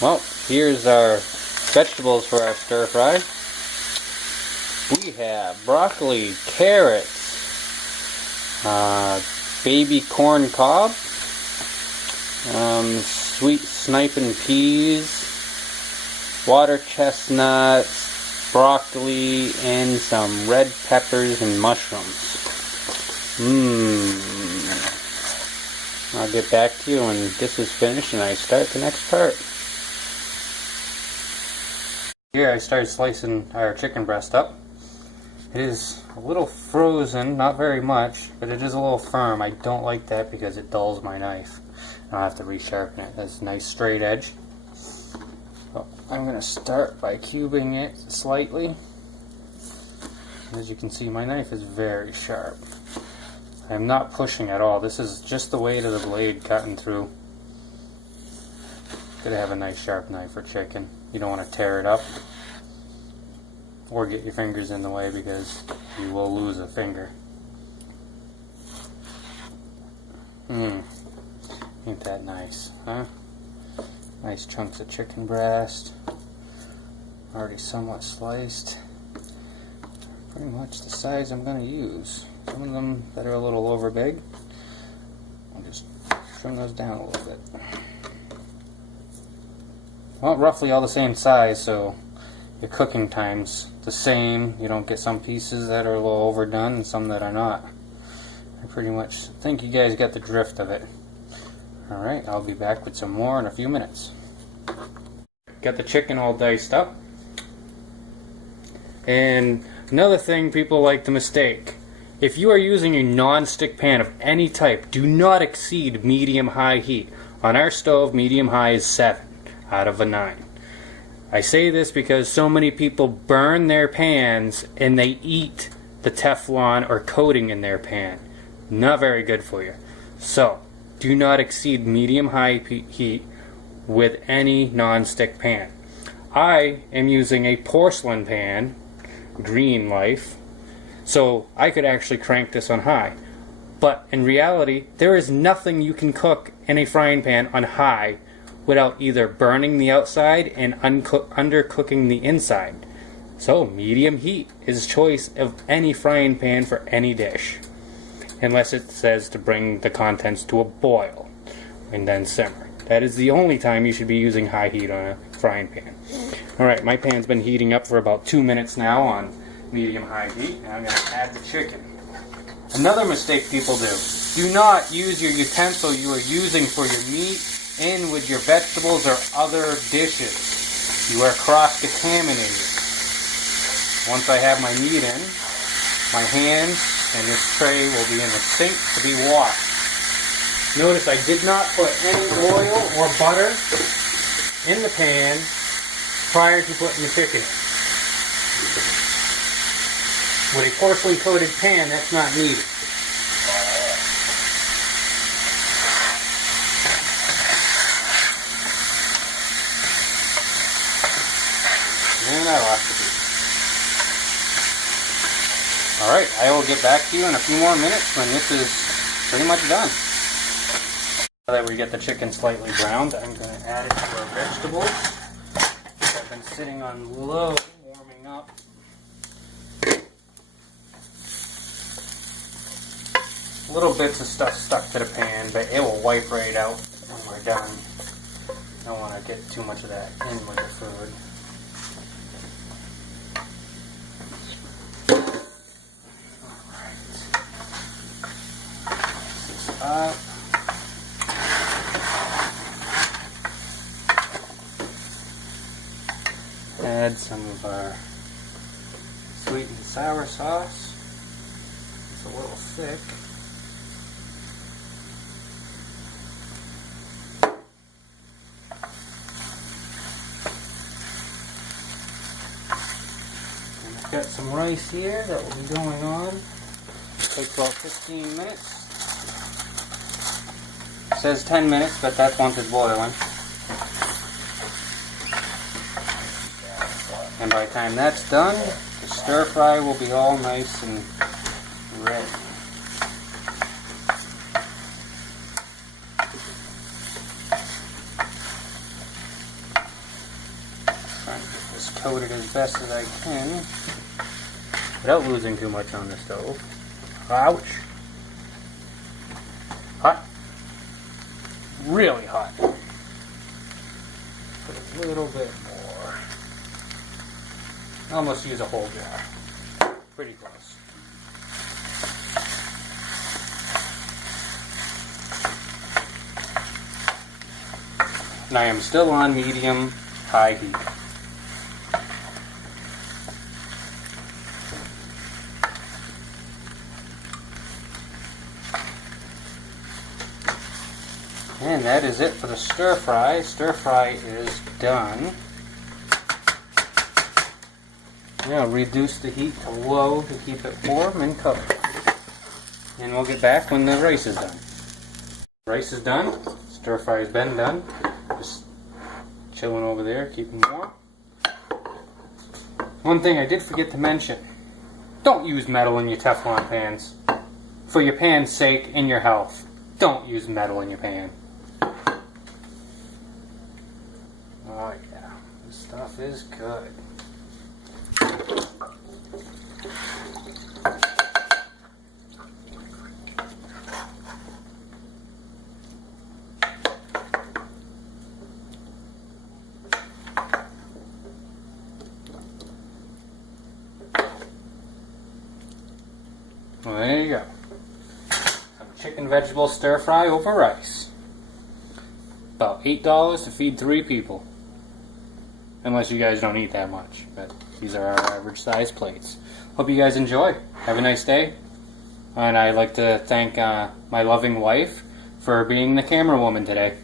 Well, here's our vegetables for our stir fry. We have broccoli, carrots, baby corn cob, sweet sniping peas, water chestnuts, broccoli, and some red peppers and mushrooms. I'll get back to you when this is finished and I start the next part. Here I started slicing our chicken breast up. It is a little frozen, not very much, but it is a little firm. I don't like that because it dulls my knife. I'll have to resharpen it. That's a nice straight edge. So I'm going to start by cubing it slightly. As you can see, my knife is very sharp. I'm not pushing at all. This is just the weight of the blade cutting through. Gotta have a nice sharp knife for chicken. You don't want to tear it up or get your fingers in the way because you will lose a finger. Ain't that nice, huh? Nice chunks of chicken breast. Already somewhat sliced. Pretty much the size I'm going to use. Some of them that are a little over big, I'll just trim those down a little bit. Well, roughly all the same size, so your cooking time's the same. You don't get some pieces that are a little overdone and some that are not. I pretty much think you guys get the drift of it. Alright, I'll be back with some more in a few minutes. Got the chicken all diced up. And another thing people like to mistake. If you are using a non-stick pan of any type, do not exceed medium-high heat. On our stove, medium-high is 7 out of a 9. I say this because so many people burn their pans and they eat the Teflon or coating in their pan. Not very good for you. So, do not exceed medium-high heat with any non-stick pan. I am using a porcelain pan, Green Life, so I could actually crank this on high. But in reality, there is nothing you can cook in a frying pan on high without either burning the outside and undercooking the inside. So medium heat is choice of any frying pan for any dish. Unless it says to bring the contents to a boil and then simmer. That is the only time you should be using high heat on a frying pan. Alright, my pan's been heating up for about 2 minutes now on medium-high heat, and I'm going to add the chicken. Another mistake people do. Do not use your utensil you are using for your meat in with your vegetables or other dishes. You are cross-contaminated. Once I have my meat in, my hands and this tray will be in the sink to be washed. Notice I did not put any oil or butter in the pan prior to putting the chicken in. With a porcelain coated pan, that's not needed. And I lost it. Alright, I will get back to you in a few more minutes when this is pretty much done. Now that we get the chicken slightly browned, I'm going to add it to our vegetables. I've been sitting on low, warming up. Little bits of stuff stuck to the pan, but it will wipe right out when we're done. I don't want to get too much of that in with the food. Alright. Add some of our sweet and sour sauce. It's a little thick. Got some rice here that will be going on. Takes about 15 minutes. It says 10 minutes, but that's once it's boiling. And by the time that's done, the stir fry will be all nice and ready. Trying to get this coated as best as I can without losing too much on the stove. Ouch! Hot. Really hot. Put a little bit more. Almost use a whole jar. Pretty close. And I am still on medium-high heat. And that is it for the stir fry. Stir fry is done. Now reduce the heat to low to keep it warm and covered. And we'll get back when the rice is done. Rice is done. Stir fry has been done. Just chilling over there, keeping warm. One thing I did forget to mention. Don't use metal in your Teflon pans. For your pan's sake and your health. Don't use metal in your pan. Oh yeah, this stuff is good. Well, there you go. Some chicken vegetable stir fry over rice. About $8 to feed 3 people. Unless you guys don't eat that much. But these are our average size plates. Hope you guys enjoy. Have a nice day. And I'd like to thank my loving wife for being the camera woman today.